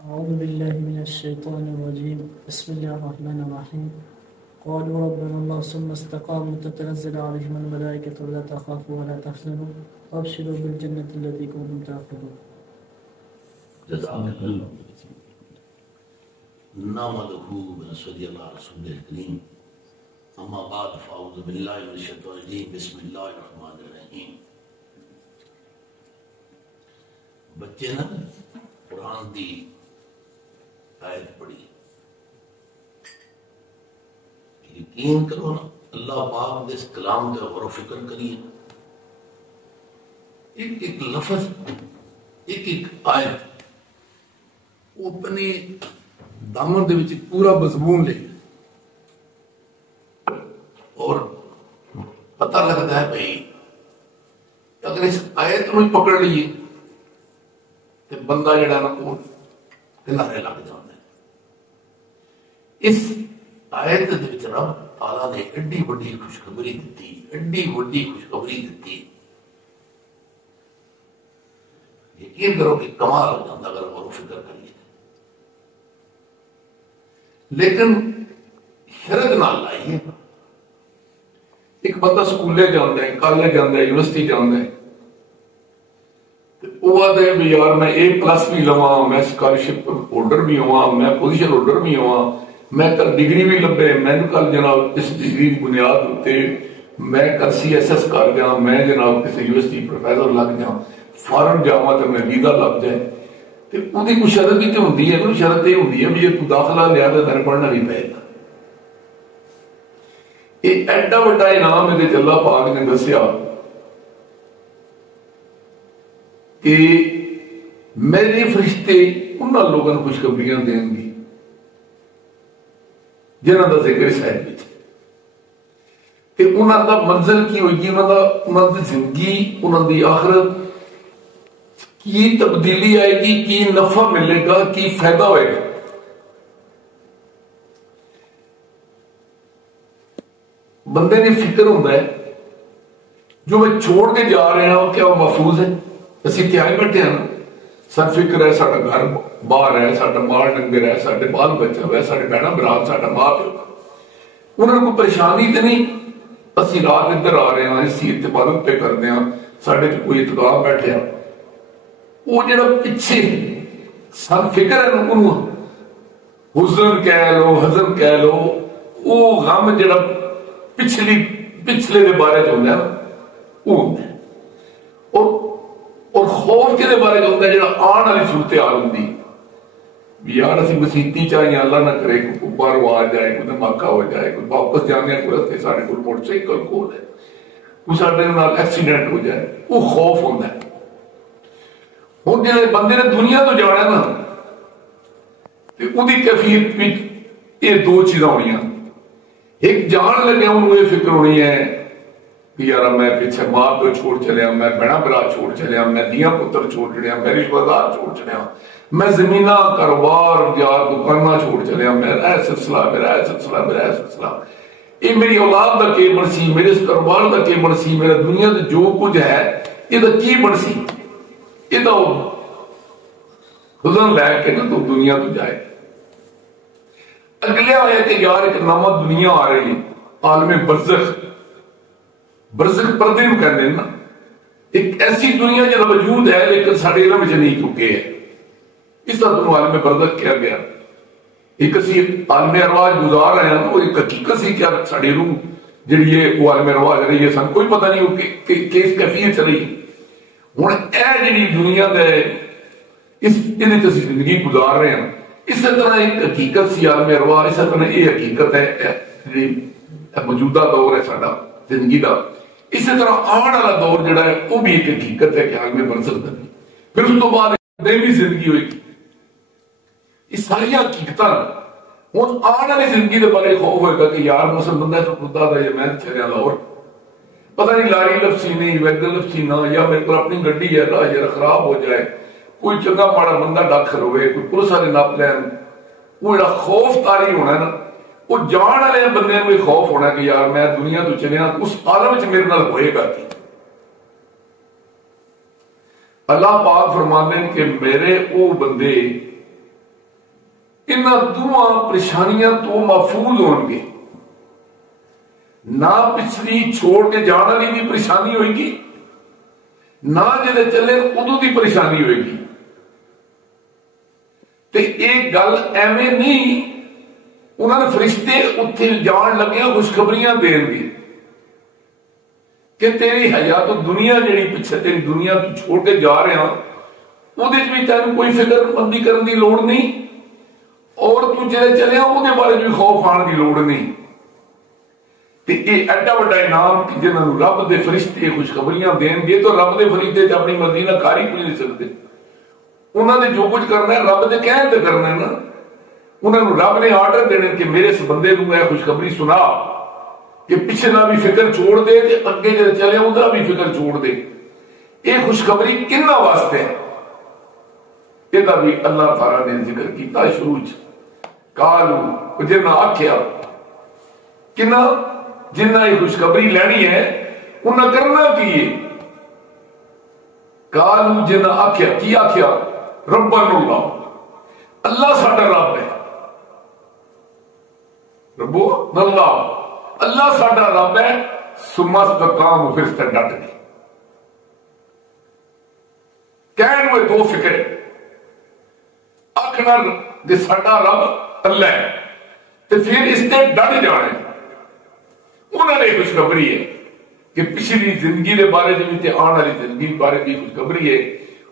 أعوذ بالله من الشيطان الرجيم بسم الله الرحمن الرحيم قالوا ربنا الله ثم استقاموا تتنزل عليهم الملائكة ولا تخافوا ولا تحزنوا وابشروا بالجنة التي كنتم تعبدون. جزاك الله نحمده ونصلي على رسوله الكريم اما بعد فاعوذ بالله من الشيطان الرجيم بسم الله الرحمن الرحیم. بچے نا قرآن دی آیت پڑھی، یقین کرو نا اللہ پاک دے اس کلام کا غور و فکر کریے، ایک ایک لفظ ایک ایک آیت وہ اپنے دامن دے وچ پورا مضمون لے اور پتہ لگتا ہے بھائی اگر اس آیت میں پکڑ لیے تو بندہ جڑا نا وہ کنارے لگ جاتا ہے. اس آیت دے وچ رب تعالیٰ نے ایڈی وڈی خوشخبری دیتی، ایڈی وڈی خوشخبری دیتی، یقین کرو کہ کمال ہو جاتا اگر غور و فکر کریے. لیکن شرط نہ لائیے. ایک بندہ سکولے جانا ہے، کالج جانا ہے، یونیورسٹی جانا ہے، وہ آتا ہے بھی یار میں A+ بھی لواں، میں اسکالرشپ ہولڈر بھی ہوا، میں پوزیشن ہولڈر بھی ہوا، میں کل ڈگری بھی لبے، میں کل جناب اس ڈگری کی بنیاد ہوتے میں کل CSS کر جاؤں، میں جناب کسی یونیورسٹی پروفیسر لگ جاؤں، فارن جاواں تو میں ویزا لگ جائے. وہ کوئی شرط بھی تو ہوتی ہے، کوئی شرط یہ ہوتی ہے بھی یہ داخلہ لیا تو تین پڑھنا بھی پائے گا. یہ ایڈا بڑا انعام ہے کہ اللہ پاک نے دسیا کہ میرے فرشتے انہاں لوگوں کو خوشخبریاں دیں گی جنہاں دا ذکر اس آیت وچ کہ انہاں دا منزل کی ہوئے گی، انہاں دی زندگی، انہاں دی آخرت کی تبدیلی آئے گی، کی نفع ملے گا، کی فائدہ ہوئے گا. بندے نے فکر ہوتا ہے جو میں چھوڑ کے جا رہے ہیں کیا وہ محفوظ ہے؟ اسی تیائی بیٹھے ہیں نا، سر فکر ہے، ساڑھا گھر باہر ہے، ساڑھا مال ڈنگر ہے، ساڑھے بال بچہ ہے، ساڑھے بہنا برات، ساڑھا ماں پیو، انہوں نے کوئی پریشانی تو نہیں. اسی رات ادھر آ رہے ہیں، اسی عبادت پہ کرتے ہیں، ساڑھے کوئی اتقام بیٹھے ہیں. وہ جڑا پیچھے سر فکر ہے انہوں حزن کہہ لو، حزن کہہ لو، وہ غم جڑا پچھلے دے بارے جو ہوتا ہے نا وہ ہوتا ہے. اور خوف کے دے بارے جو ہوتا ہے جڑا آن والی صورتحال ہوتی یار اسی مسیتی چاہیے اللہ نہ کرے کوئی باہر آ جائے، کوئی دھماکہ ہو جائے، کوئی واپس جانے کوئی رستے سارے کو موٹر سائیکل کھول ہے، کوئی سارے نال ایکسیڈنٹ ہو جائے، وہ خوف ہوتا ہے. ہوں جی بندے نے دنیا تو جانا نا وہی کیفیت یہ دو چیزاں ہونی. ایک جان لگے انہوں یہ فکر ہونی ہے کہ یار میں پیچھے ماں پیو چھوڑ چلیا، میں بہنا برا چھوڑ چلیا، میں دیاں پتر چھوڑ چلیا، میں رشوہ دار چھوڑ چلیا، میں زمینہ کاروبار یار دکانہ چھوڑ چلیا، میرا اے سلسلہ، میرا اے سلسلہ، میرا اے سلسلہ، یہ میری اولاد دا کی بنسی، میرے اس کاروبار دا کی بنسی، میرا دنیا دا جو کچھ ہے یہ دا کی بنسی. یہ دا حضن لے کے نا تو دنیا تو جائے. اگلے آیا کہ یار ایک نامہ دنیا آ رہی ہے، عالم برزخ پردے میں کہنے نا، ایک ایسی دنیا جنہا وجود ہے لیکن ساڑھے علم میں نہیں چکے ہے. اس طرح تمہیں عالم برزخ کیا گیا. ایک اسی عالم ارواح گزار رہے ہیں، وہ ایک حقیقت سی کیا ساڑھے روح جنہی یہ وہ عالم ارواح رہی ہے، سن کوئی پتہ نہیں ہو کہ اس کیفیت چل رہی. ہوں اے جنہی دنیا دے اس زندگی گزار رہے ہیں، اس طرح ایک حقیقت سی عالم ارواح، اس طرح یہ حقیقت ہے موجودہ دور ہے ساڑھا زندگی دا. اس طرح آن والا دور جڑا ہے وہ بھی ایک حقیقت ہے کہ عالم برزخ دا. پھر اس تو بعد دائمی زندگی ہوئی. یہ ساری حقیقت ہوں آن والی زندگی دے بارے خوف ہوئے گا کہ یار مسلم بندہ تو خدا دا یہ میں چلے لاہور، پتہ نہیں لاری لفسی نہیں، ویگن لفسی نہ، یا میرے کو اپنی گڈی ہے راہ جرا خراب ہو جائے، کوئی چنگا ماڑا بندہ ڈاکر ہوئے، کوئی پولیس والے نپ لین. وہ جڑا خوف طاری ہونا ہے نا وہ جان والے بندے میں خوف ہونا کہ یار میں دنیا تو چلیا اس عالم وچ میرے نال ہوئے گا کی. اللہ پاک فرمانے کہ میرے او بندے انہاں دونوں پریشانیاں تو محفوظ ہون گے. نہ پچھلی چھوڑ کے جان والی دی پریشانی ہوئے گی، نہ جدے چلے ادو دی پریشانی ہوئے گی. تے ایک گل ایویں نہیں، انہوں نے فرشتے اتنے جان لگے خوشخبریاں دین گے کہ تیری حیات دنیا جڑی پیچھے تیری دنیا تو چھوڑ کے جا رہے ہیں وہ بھی تین کوئی فکر مندی کرنے کی لوڑ نہیں، اور تو جڑے چلے وہ بارے بھی خوف آن کی لوڑ نہیں. یہ ایڈا بڑا انعام کہ جنہوں رب دے فرشتے خوشخبریاں دین گے، تو رب دے فرشتے تے اپنی مرضی نہ کاری کوئی نہیں سکتے. انہوں نے جو کچھ کرنا ہے رب دے کہن تے کرنا ہے نا. انہوں نے رب نے آرڈر دینے کہ میرے اس بندے کو میں خوشخبری سنا کہ پیچھے نہ بھی فکر چھوڑ دے تے اگے جب چلے ادھر بھی فکر چھوڑ دے. یہ خوشخبری کنہ واسطے ہے؟ یہ بھی اللہ تعالیٰ نے ذکر کیتا شروع کالو جنہ آکھیا کنہ جنہ یہ خوشخبری لینی ہے انہیں کرنا کی ہے. کالو جنہ آکھیا کی آکھیا ربنا اللہ، اللہ ساڈا رب ہے. ربو اللہ، اللہ ساڈا رب ہے. ثم استقاموا، پھر سے ڈٹ گئے. کہن ہوئے دو فکر، آخنا کہ ساڈا رب اللہ ہے، تو پھر اس نے ڈٹ جانے. انہوں نے خوشخبری ہے کہ پچھلی زندگی کے بارے میں بھی آنے والی زندگی کے بارے میں خوشخبری ہے.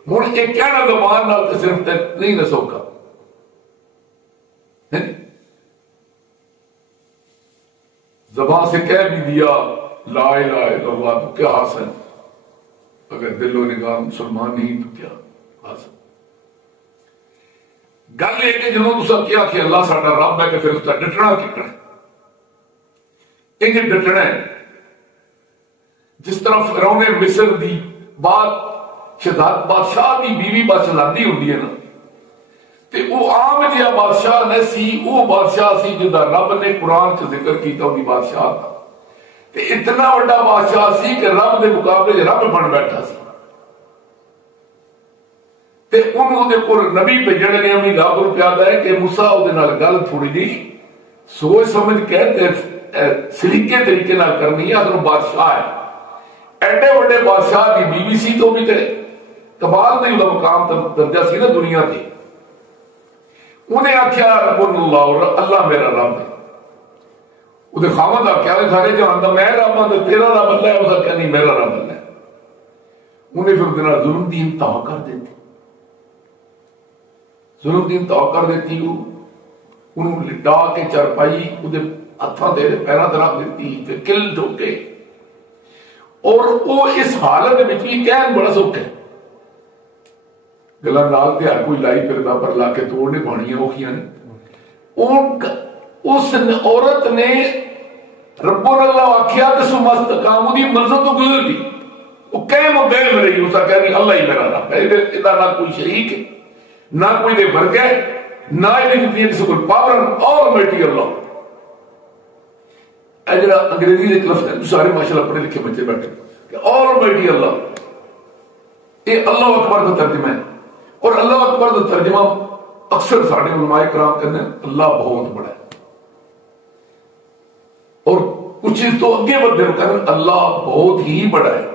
ہوں یہ کہنا زبان نال تو صرف نہیں نہ سوکھا، زبان سے کہہ بھی دیا لا الہ الا اللہ تو کیا حاصل، اگر دل و نگاہ مسلمان نہیں تو کیا حاصل. گل یہ کہ جنہوں تسا کیا کہ اللہ ساڈا رب ہے کہ پھر اس کا ڈٹنا کتنا ہے. انہیں ڈٹنا ہے جس طرح فرعون مصر دی بات شہزاد بادشاہ دی بیوی بادشاہی ہوندی ہے نا، تے وہ عام جہا بادشاہ نہ سی، وہ بادشاہ سی جدا رب نے قرآن چ ذکر کیتا ان کی بادشاہ کا. تے اتنا بڑا بادشاہ سی کہ رب دے مقابلے رب بن بیٹھا سی. تے انہوں دے کول نبی بھیجن گئے بھی رب نوں پیادا ہے کہ موسیٰ دے نال گل تھوڑی جی سوچ سمجھ کے سلیقے طریقے نال کرنی ہے. اگر بادشاہ ہے ایڈے بڑے بادشاہ کی بیوی سی تو بھی تے کمال نہیں ہوتا مقام درجہ سی نا دنیا کی. انہیں آخیا رب اللہ، اللہ میرا رب ہے. وہ خامد آخیا سارے جہان دا میں رب ہوں، تیرا رب اللہ ہے. اس آخیا نہیں میرا رب اللہ ہے. انہیں پھر ظلم دی انتہا کر دیتی، ظلم دی انتہا کر دیتی. انہوں لٹا کے چرپائی وہ ہاتھوں دے پیروں تے رکھ دیتی، پھر کل ٹھوکے. اور وہ اس حالت میں کہن بڑا سوکھ ہے، گلا نال تے ہر کوئی لائی پھر پر لا کے توڑنے پانیاں اوکھیاں نے. اس عورت نے رب اللہ آخیا تو ثم استقاموا دی منزل تو گزر گئی. وہ کہہ مبین میں رہی، اس کا کہہ نہیں اللہ ہی میرا رب ہے. ادھر نہ کوئی شریک ہے، نہ کوئی دے ورگا ہے، نہ یہ کسی کو پاور اور میٹی اللہ. اجرا انگریزی کے لفظ ہے، سارے ماشاءاللہ پڑھے لکھے بچے بیٹھے کہ آل میٹی اللہ. یہ اللہ اکبر کا ترجمہ ہے. اور اللہ اکبر کا ترجمہ اکثر سارے علماء کرام کہتے ہیں اللہ بہت بڑا ہے. اور کچھ چیز تو اگے بڑھتے ہیں کہتے اللہ بہت ہی بڑا ہے.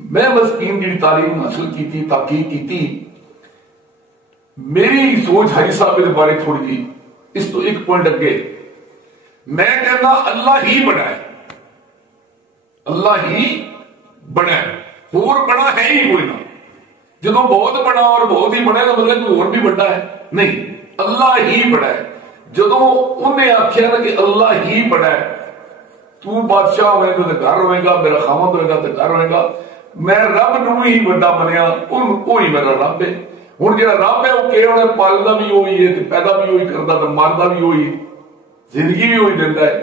میں مسکین کی تعلیم حاصل کی تھی، تحقیق کی تھی. میری سوچ حاجی صاحب کے بارے تھوڑی جی اس تو ایک پوائنٹ اگے. میں کہنا اللہ ہی بڑا ہے، اللہ ہی بڑا ہے، اور بڑا ہے ہی کوئی نہ. جدو بہت بڑا اور بہت ہی بڑا ہے تو مطلب کوئی اور بھی بڑا ہے نہیں، اللہ ہی بڑا ہے. جدو انہیں آخیا نا کہ اللہ ہی بڑا ہے، تو بادشاہ ہوئے گا تو گھر ہوئے گا، میرا خامد ہوئے گا تو گھر ہوئے گا. میں رب نو ہی بڑا بنیا، وہی میرا رب ہے. ہوں جا رب ہے وہ کہ انہیں پالنا بھی وہی ہے، پیدا بھی وہی کرتا، تو مارنا بھی وہی، زندگی بھی وہی دینا ہے،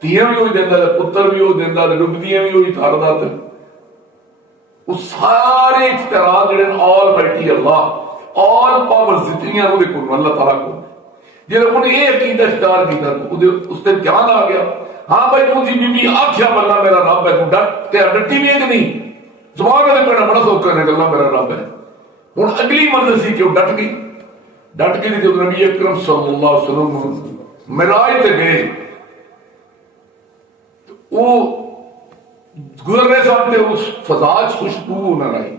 تیاں بھی وہی دینا ہے، پتر بھی وہی دینا ہے، ڈبدیاں بھی وہی تھاردا. وہ سارے اختیارات جڑے آل مائٹی اللہ، آل پاور جتنیاں وہ دیکھو اللہ تعالیٰ کو جب انہیں یہ عقیدہ اختیار کیا اس دن جان آ گیا. ہاں بھائی تم جی بی آخیا بلّہ میرا رب ہے، تو ڈٹی بھی ہے کہ نہیں؟ زبان میں کہنا بڑا سوکھا ہے کہ اللہ میرا رب ہے. ہوں اگلی منزل سی کہ وہ ڈٹ گئی. ڈٹ کے جب نبی اکرم صلی اللہ علیہ وسلم معراج تے گئے وہ گزر رہے سامنے اس فضا خوشبو نہ آئی،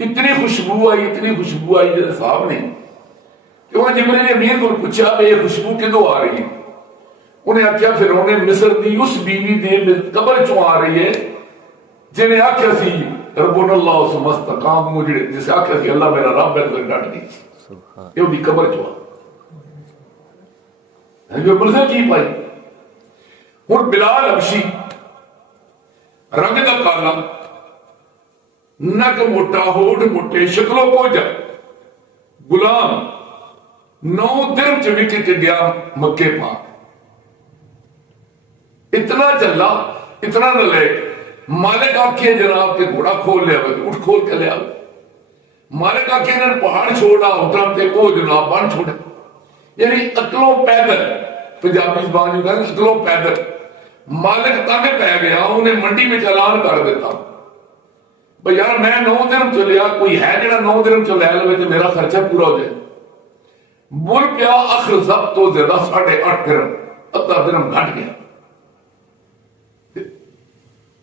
اتنی خوشبو آئی جیسے صاحب نے کہ وہ جبریل امین کو پوچھا کہ یہ خوشبو کدوں آ رہی ہے؟ انہیں آخیا فرعون مصر دی اس بیوی دے قبر چوں آ رہی ہے جنہیں آخیا سی ربنا اللہ ثم استقاموا، جسے آخیا سی اللہ میرا رب ہے، پھر ڈٹ گئی یہ وہ قبر چوں منظر کی پائی۔ ہوں بلال حبشی رنگ دا کالا، نک موٹا، ہوٹ موٹے، شکلوں کو جا غلام، 9 درہم چ وک کے گیا مکے پاک، اتنا چلا اتنا نہ لے مالک آکھے جناب کے گھوڑا کھول لیا، اٹھ کھول کے لیا، مالک آکھے انہیں پہاڑ چھوڑا اترم تے وہ جناب بان چھوڑا، یعنی اکلوں پیدل، پنجابی زبان جو کہتے ہیں اکلوں پیدل۔ مالک تانے پہ گیا، انہیں منڈی میں چلان کر دیتا بھئی یار میں 9 درہم چلیا، کوئی ہے جڑا 9 درہم چلیا لے تو میرا خرچہ پورا ہو جائے۔ بول پیا آخر ضبط تو زیادہ 8.5 درہم، 8 درہم گھٹ گیا۔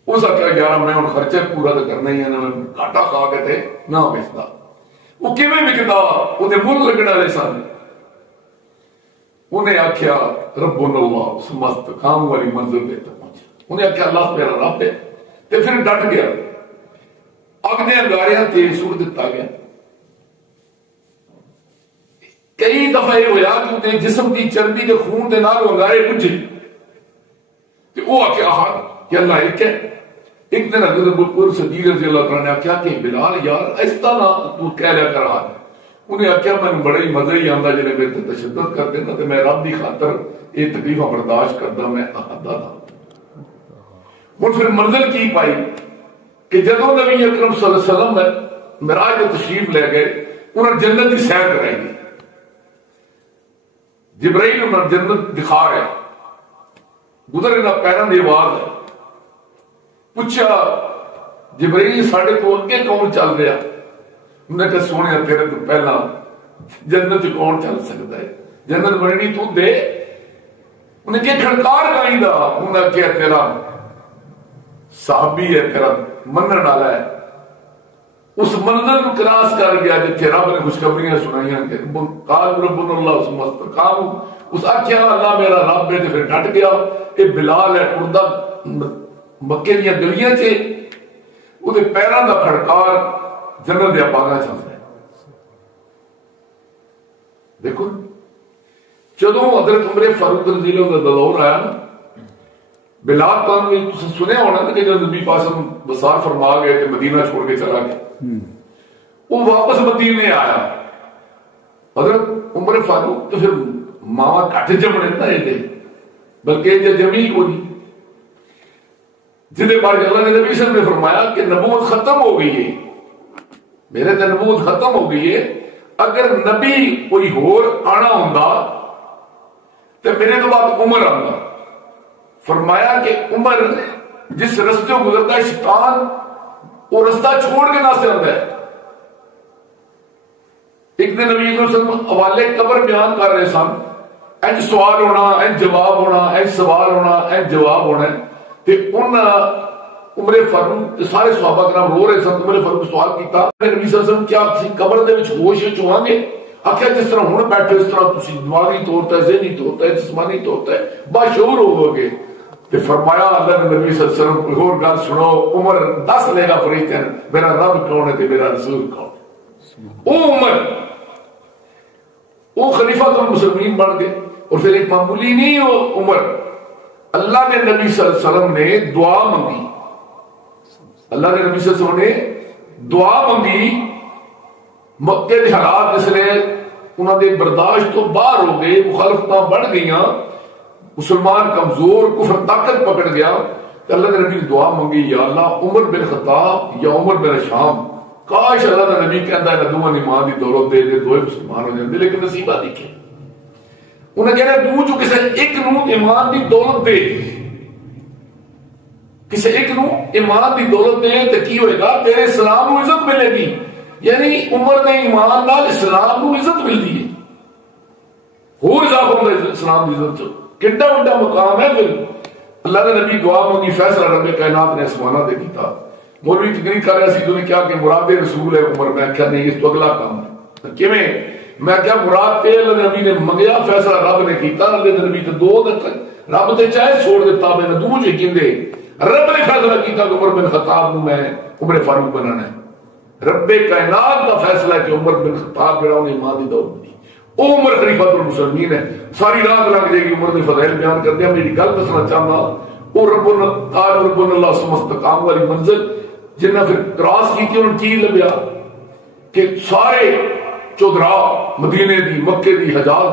اس آخیا یار میں ان خرچہ پورا تو کرنا ہی ہے، میں گھاٹا کھا کے تھے نہ بیچتا، وہ کیویں وکدا انہیں مل لگنے والے سن۔ انہیں آخیا ربنا اللہ ثم استقاموا والی منزل پہ پہنچا، انہیں آخیا اللہ میرا رب ہے، تے پھر ڈٹ گیا، اگ دے انگاریاں تیل سٹ دتا گیا۔ کئی دفعہ یہ ہوا کہ انہیں جسم کی چربی کے خون دے نال انگارے بجھے تے وہ آخیا ہاں کہ اللہ ایک ہے۔ ایک دن حضرت ابوبکر صدیق رضی اللہ عنہ نے آخیا کہ بلال یار اس طرح تو کہہ لیا کر رہا ہے۔ انہیں آخیا میں بڑا ہی مزہ ہی آندا جنہیں میرے تے تشدد کر دینا تے میں رب دی خاطر یہ تکلیفاں برداشت کردا میں احدا تھا۔ اور پھر منزل کی پائی کہ جدو نبی اکرم صلی اللہ علیہ وسلم معراج میں تشریف لے گئے، انہوں نے جنت کی سیر کرائی گئی، جبرائیل انہوں نے جنت دکھا رہے، گزر انہوں پیروں کی آواز ہے، پوچھا جبرائیل ساڑھے تو اگے کون چل رہا؟ انہیں کہا سونے تیرے تو پہلا جنت کون چل سکتا ہے، جنت بننی تو دے۔ انہیں کہ کھڑکار کہیں دا، انہیں کہا تیرا صحابی ہے، تیرا منن والا ہے۔ اس منظر کو کراس کر گیا جتھے رب نے خوشخبریاں سنائیاں کہ قال ربنا اللہ ثم استقاموا، اس آخیا اللہ میرا رب ہے، پھر ڈٹ گیا۔ یہ بلال ہے ٹردا مکے دیا گلیاں چ، وہ پیروں کا کھڑکار جنت دیا باغاں چلتا ہے۔ دیکھو جدوں حضرت عمر فاروق رضی اللہ عنہ دا دور آیا نا، بلال تو سنیا ہونا نا کہ جب نبی پاک وصال فرما گئے کہ مدینہ چھوڑ کے چلا گیا، وہ واپس مدینے آیا حضرت عمر فاروق، تو پھر ماوا کٹ جمنے نہ یہ بلکہ یہ جمی کو نہیں، جنہیں بار اللہ نے نبی صلی اللہ علیہ وسلم نے فرمایا کہ نبوت ختم ہو گئی ہے، میرے تے نبوت ختم ہو گئی ہے، اگر نبی کوئی ہور آنا ہوندا تو میرے تو بعد عمر آندا۔ فرمایا کہ عمر جس رستے گزرتا ہے شیطان وہ رستہ چھوڑ کے ناستے آتا ہے۔ ایک دن نبی صلی اللہ علیہ وسلم حوالے قبر بیان کر رہے سن، اینج سوال ہونا، اینج جواب ہونا، اینج سوال ہونا، اینج جواب ہونا، تے ان عمر فاروق سارے صحابہ کرام رو رہے سن۔ عمر فاروق سوال کیتا نبی صلی اللہ علیہ وسلم کیا تسی قبر دے وچ ہوش وچ ہوں گے؟ آخیا جس طرح ہن بیٹھے اس طرح تسی دماغی طور تے ذہنی طور تے جسمانی طور تے باشعور ہوو گے۔ تے فرمایا اللہ نے نبی صلی اللہ علیہ وسلم کوئی اور گل سنو، عمر دس لے گا فرشتے میرا رب کون ہے تے میرا رسول کون ہے۔ او عمر وہ خلیفہ المسلمین بن گئے، اور پھر ایک معمولی نہیں وہ عمر، اللہ نے نبی صلی اللہ علیہ وسلم نے دعا مانگی، اللہ نے نبی صلی اللہ علیہ وسلم نے دعا مانگی، مکے کے حالات اس لیے انہوں نے برداشت تو باہر ہو گئے، مخالفتاں بڑھ گئیاں، مسلمان کمزور، کفر طاقت پکڑ گیا، تو اللہ نے نبی دعا مانگی یا اللہ عمر بن خطاب یا عمر بن شام، کاش اللہ کا نبی کہتا ہے دونوں ایمان کی دولت دے دے دوئے مسلمان ہو جاندے، لیکن نصیبہ دیکھے انہیں کہنا تو جو کسی ایک نو ایمان کی دولت دے، کسی ایک نو ایمان کی دولت دے تو کی ہوئے گا؟ تیرے اسلام کو عزت ملے گی، یعنی عمر نے ایمان نال اسلام کو عزت ملتی ہے، اور اضافہ ہوتا ہے اسلام کی عزت چ، کتنا بڑا مقام ہے۔ پھر اللہ نے نبی دعا مانگی، فیصلہ رب کائنات نے آسمانہ دے کیتا۔ مولوی تقریر کر رہا سی تو نے کیا کہ مراد رسول ہے عمر، میں کیا نہیں اس تو اگلا کام ہے کیویں، میں کیا مراد تے اللہ نبی نے منگیا، فیصلہ رب نے کیتا، اللہ نبی تے دو رب تے چاہے چھوڑ دیتا میں نہ دو جے کیندے، رب نے فیصلہ کیتا کہ عمر بن خطاب کو میں عمر فاروق بنانا ہے۔ رب کائنات کا فیصلہ ہے کہ عمر بن خطاب جڑا انہیں ایمان دی دولت دی، او عمر خلیفۃ المسلمین ہے۔ ساری رات لگ جائے گی عمر کے فضائل بیان کر دیا، میری گل دسنا چاہنا وہ رب اللہ ثم استقام والی منزل جنہیں پھر کراس کی تھی، انہوں نے کی لبیا کہ سارے چودرا مدینے دی مکے دی حجاز،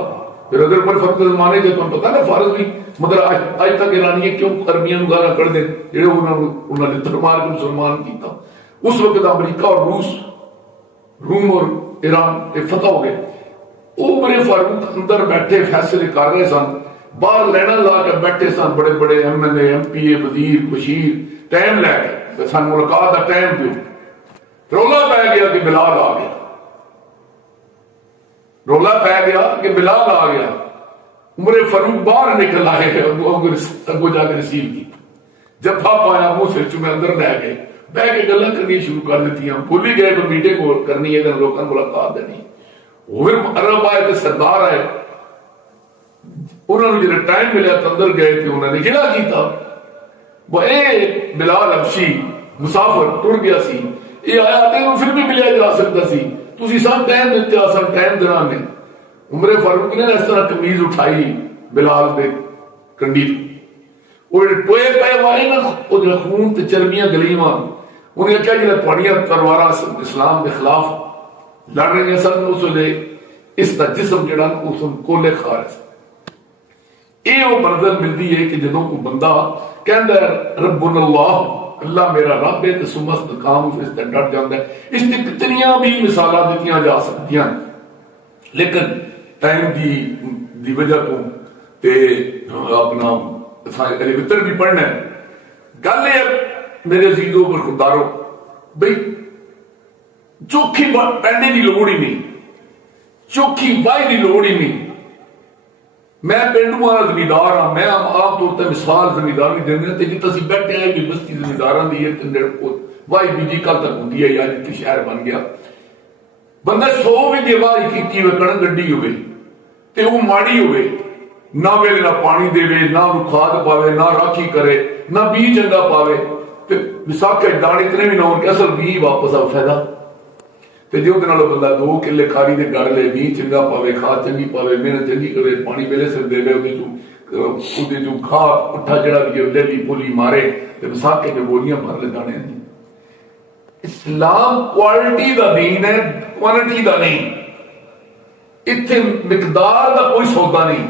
پھر اگر عمر فاروق کے زمانے دے تو پتہ نا فارغ بھی مگر آج تک ایرانی کیوں عربیاں گالا کر دیں جڑے انہوں نے لتر مار کے مسلمان کیتا۔ اس وقت امریکہ اور روم اور ایران فتح ہو گئے، عمر فاروق اندر بیٹھے فیصلے کر رہے سن، باہر لینا لا کے بیٹھے سن بڑے بڑے M L A, M P A, وزیر، بشیر، ٹائم لے کے سن ملاقات کا ٹائم دیو، رولا پہ گیا کہ بلال آ گیا، رولا پہ گیا کہ بلال آ گیا، عمر فاروق باہر نکل آئے اگو جا کے رسیو کی، جب آپ آیا منہ سے چومے اندر لے گئے، بہ کے گلا کرنی شروع کر دیتی ہیں، بھول ہی گئے تو میٹنگ کرنی ہے، لوگوں کو ملاقات دینی، پھر عرب آئے تو سردار آئے، انہوں نے جب ٹائم ملا تو اندر گئے تھے، انہوں نے گلا کیتا وہ اے بلال حبشی مسافر ٹر گیا سی، یہ آیا تے پھر بھی ملیا جا سکتا سی، تسی سن ٹائم دیتے آسان ٹائم دینا نے۔ عمر فاروق نے اس طرح کمیز اٹھائی بلال دے کنڈی وہ ٹوئے پے وائے نا، وہ جو خون تے چربیاں گلیواں، انہیں کیا جنہیں پڑیاں تلواراں اسلام کے خلاف لڑ رہی ہیں سن، اس لئے اس کا جسم جڑا اس کولے خارج۔ یہ وہ منظر ملتی ہے کہ جدوں کو بندہ کہندا ہے ربنا اللہ، اللہ میرا رب ہے، تو ثم استقام اس تے ڈٹ جاندا ہے۔ اس تے کتنیاں بھی مثالاں دتیاں جا سکتیاں، لیکن ٹائم دی وجہ تو تے اپنا علی وطر بھی پڑھنا ہے۔ گل یہ میرے عزیزوں پر خدارو بھئی چوکھی پہننے کی لوڑ ہی نہیں، چوکھی وائی کی لوڑ ہی نہیں۔ میں پینڈو والا زمیندار ہاں، میں عام طور تے مثال زمیندار بھی دیندے تے جتھے اسی بیٹھے ہیں بھی بستی زمینداراں دی ہے تے وائی بیجی کل تک ہوندی ہے یا جتھے شہر بن گیا، بندہ 100 بھی دی وائی کیتی ہوئے کڑک گڈی ہوئے تے وہ ماڑی ہوئے، نہ ویلے نہ پانی دے نہ کھاد پاوے، نہ راکھی کرے، نہ بی چنگا پاوے، تے وساکھے دانے اتنے بھی نہ ہون کہ اصل بی واپس آ فائدہ تے جو دنالو بندہ 2 کلے کھاری دے گڑ لے، بی چنگا پاوے، کھاد چنگی پاوے، محنت چنگی کرے، پانی ویلے سے دے لے، اودے جو کھاد پٹھا جڑا بھی لے لی پولی مارے تے وساکھے میں بولیاں بھر لے دانے دی۔ اسلام کوالٹی دا دین ہے، کوانٹی دا نہیں۔ اتھے مقدار دا کوئی سودا نہیں،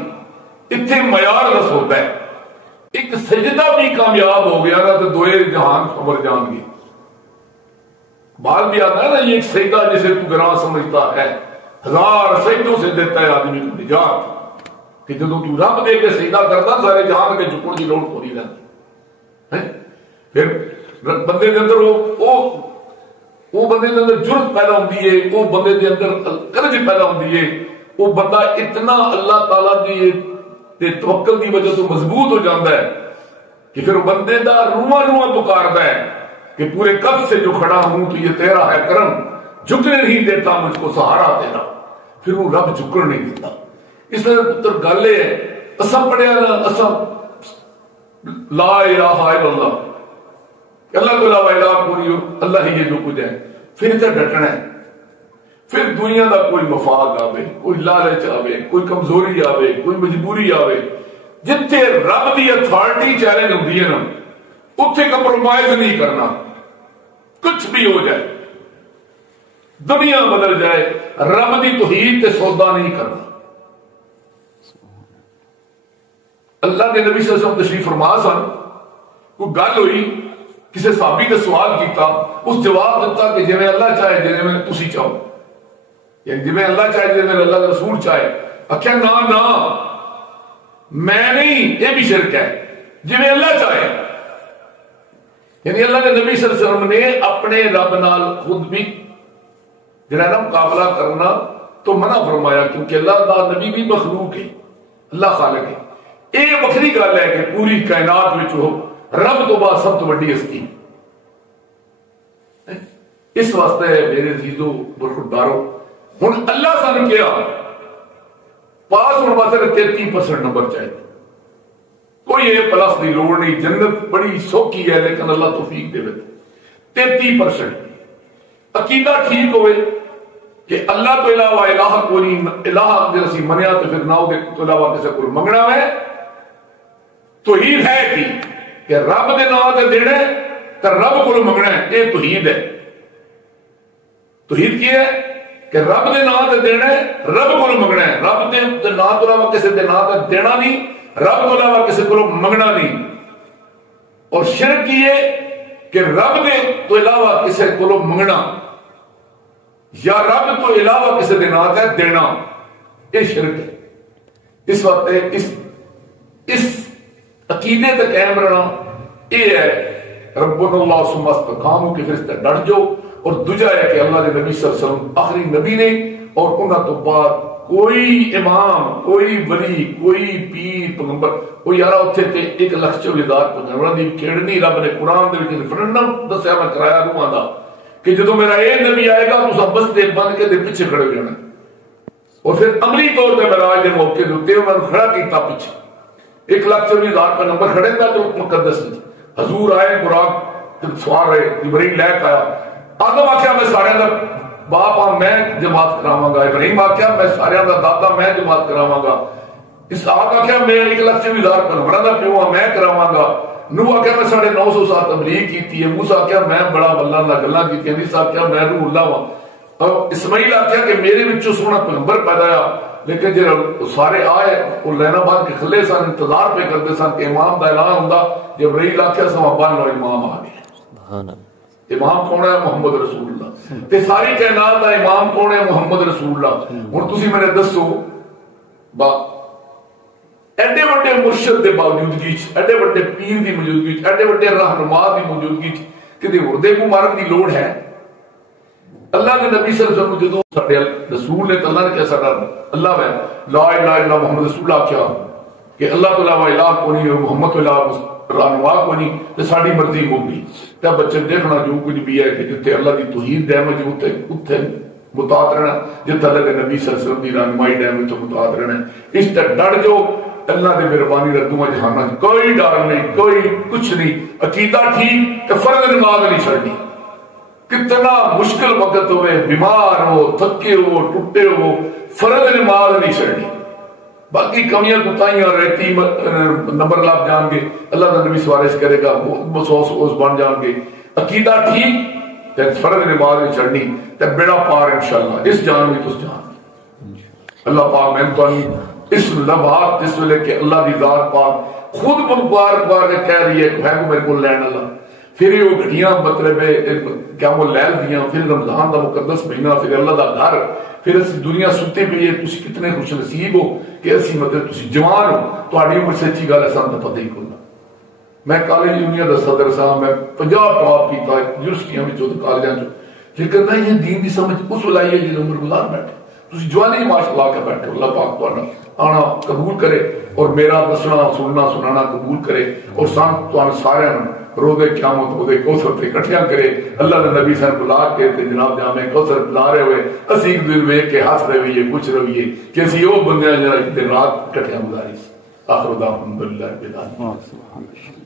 اتھے معیار دا سودا ہے۔ ایک سجدہ بھی کامیاب ہو گیا نا تو دوئے جہان خبر جان گے۔ بات بھی آتا ہے نا، یہ ایک سجدہ جسے تو گراں سمجھتا ہے 1000 سجدوں سے دیتا ہے آدمی کو نجات، کہ جدو تو رب دے کے سجدہ کرتا سارے جہان کے جھکن کی لوڑ پوری رہتی۔ پھر بندے دے اندر وہ بندے دے اندر جرت پیدا ہوندی ہے، وہ بندے دے اندر کرج پیدا ہوندی ہے، وہ بندہ اتنا اللہ تعالیٰ دی توکل دی وجہ تو مضبوط ہو جاتا ہے کہ پھر بندے دا رواں رواں پکارتا ہے کہ پورے قد سے جو کھڑا ہوں تو یہ تیرا ہے کرم، جھکنے نہیں دیتا مجھ کو سہارا تیرا، پھر وہ رب جھکن نہیں دیتا۔ اس طرح پتر گل ہے اساں پڑھیا نا، اساں لا الہ الا اللہ، اللہ کو علاوہ الہ کوئی اللہ ہی یہ جو کچھ ہے، پھر تے ڈٹنا ہے۔ پھر دنیا دا کوئی مفاد آوے، کوئی لالچ آوے، کوئی کمزوری آوے، کوئی مجبوری آوے، جتھے رب دی اتھارٹی چیلنج ہوندی ہے نا اتھے کمپرومائز نہیں کرنا، کچھ بھی ہو جائے، دنیا بدل جائے، رب دی توحید تے سودا نہیں کرنا۔ اللہ کے نبی صلی اللہ علیہ وسلم تشریف فرما سن، کوئی گل ہوئی، کسی صحابی نے سوال کیتا، اس جواب دیتا کہ جی میں اللہ چاہے جی میں تسی چاہو، یعنی جی میں اللہ چاہے جی میں اللہ کا رسول چاہے، اکھیا نا نا میں نہیں، یہ بھی شرک ہے، جی میں اللہ چاہے، یعنی اللہ کے نبی صلی اللہ علیہ وسلم نے اپنے رب نال خود بھی جنہیں نا مقابلہ کرنا تو منع فرمایا، کیونکہ اللہ دا نبی بھی مخلوق ہے، اللہ خالق ہے۔ یہ وکری گل ہے کہ پوری کائنات میں جو رب تو بعد سب تو بڑی ہستی، اس واسطے میرے عزیزو برخوردارو ہن اللہ سان کیا پاس ہونے واسطے 33% نمبر چاہیے، کوئی یہ پلس دی لوڑ نہیں، جنت بڑی سوکھی ہے لیکن اللہ توفیق دے وے 33% عقیدہ ٹھیک ہوئے کہ اللہ تو علاوہ الہ کو نہیں، الہ اگر اسی منیا تو پھر نہ دے تو علاوہ کسے کو منگنا ہے، توحید ہے کہ رب دے نام تے دینا ہے تے رب کو منگنا ہے، یہ توحید ہے۔ توحید کی ہے کہ رب دے نام تے دینا ہے، رب کو منگنا ہے، رب دے نام تو علاوہ کسے دے نام تے دینا نہیں، رب تو علاوہ کسے کو منگنا نہیں۔ اور شرک کی ہے کہ رب دے تو علاوہ کسے کو منگنا یا رب تو علاوہ کسی دے نام تے دینا، یہ شرک ہے۔ اس وقت اس عقیدے تے قائم رہنا یہ ہے ربنا اللہ ثم استقاموا کہ فرشتے ڈٹ جو، اور دوجا ہے کہ اللہ دے نبی صلی اللہ علیہ وسلم آخری نبی نے، اور انہاں تو بعد کوئی امام، کوئی ولی، کوئی پیر پیغمبر، وہ یارا اتھے تے 1,24,000 پیغمبراں دی کھیڑنی رب نے قرآن دے وچ ریفرنڈم دسیا میں کرایا روحاں دا کہ جدو میرا اے نبی آئے گا تو سب بس دے بند کے دے پیچھے کھڑے ہو جانا، اور پھر عملی طور پہ معراج دے موقع دے میں کھڑا کیتا پیچھے 1,24,000 کا نمبر کھڑے تھا جو مقدس حضور آئے براق سوار رہے، جبرائیل لے کے آیا، آدم آخیا میں سارے دا باپ ہاں میں جماعت کراواں گا، ابراہیم آخیا میں سارے دا دادا میں جماعت کراواں گا، اسحاق آخیا میں 1,24,000 پیغمبراں دا پیو ہاں میں کراواں گا، نوح آخیا میں 950 سال تبلیغ کیتی ہے، موسیٰ آخیا میں بڑا اللہ نہ گلاں کیتی ہیں، عیسیٰ آخیا میں روح اللہ ہوں، اور اسماعیل آخیا کہ میرے وچوں سونا پیغمبر پیدا ہے، لیکن جب سارے آئے وہ لینا بعد کے کھلے سن انتظار پہ کرتے سن کہ امام دا اعلان ہوندا، جبرائیل آخیا سما بن لو امام آ گیا۔ امام کون ہے؟ محمد رسول اللہ۔ تے ساری کائنات دا امام کون ہے؟ محمد رسول اللہ۔ ہن تسی میرے دسو ایڈے بڑے مرشد دے موجودگی چ، ایڈے بڑے پیر دی موجودگی چ، ایڈے بڑے رہنما دی موجودگی چ کدے ہردے کو مارن دی لوڑ ہے؟ اللہ کے نبی صلی اللہ علیہ وسلم جدوں ساڈے رسول نے اللہ نے کیا ساڈا اللہ ہے لا الہ الا محمد رسول اللہ کیا کہ اللہ تو علاوہ الہ کو نہیں، محمد تو علاوہ رہنما کو نہیں، تے ساڈی مرضی ہوگی تے بچے دیکھنا جو کچھ بھی ہے کہ جتے اللہ دی توحید دے میں جو اتھے مطاعت رہنا، جتے اللہ کے نبی صلی اللہ علیہ وسلم دی رہنمائی دے میں تو مطاعت رہنا، اس تے ڈر جو اللہ دے مہربانی ردوں جہانا کوئی ڈر نہیں، کوئی کچھ نہیں، عقیدہ ٹھیک تے فرض نماز نہیں چھڑنی، کتنا مشکل وقت ہوئے، بیمار ہو، تھکے ہو، ٹوٹے ہو، فرض نماز نہیں چھڑنی، باقی کمیاں کتائیاں رہتی نمبر لاب جان گے، اللہ کا نبی سوارش کرے گا اس بن جان گے، عقیدہ ٹھیک تے فرض نماز نہیں چھڑنی تے بیڑا پار انشاءاللہ اس جان میں تس جان۔ اللہ پاک میں تو اس لمحات اس ویلے کہ اللہ دی ذات پاک خود بار بار کہہ رہی ہے کہ ہے میرے کو لین اللہ، پھر یہ گھڑیاں مطلب کیا وہ لیل دیاں، پھر رمضان دا مقدس مہینہ، پھر اللہ دا گھر، پھر اسی دنیا ستے پہ یہ تسی کتنے خوش نصیب ہو کہ اسی مطلب تسی جوان ہو، تو آڑی عمر سے اچھی گال ایسا پتہ ہی کرنا۔ میں کالج یونیا دا صدر صاحب میں 50 ٹاپ کی تھا یونیورسٹیاں میں چودہ کالجاں چو، لیکن نہ یہ دین دی سمجھ اس ولائی ہے جن عمر گزار بیٹھے، تسی جوانی ماشاءاللہ کے بیٹھے، اللہ پاک تو آنا قبول کرے اور میرا دسنا سننا سنانا قبول کرے، اور سان تو آنا سارے روزے قیامت روزے کوثر تے کٹھیاں کرے، اللہ نے نبی صاحب بلا کے تے جناب جامع کوثر پلا رہے ہوئے اسی ایک دل میں کہ ہاتھ رویے کچھ رویے کہ اسی وہ بندے جنہاں دن رات کٹھیاں گزاری۔ آخر دعوانا الحمدللہ رب العالمین۔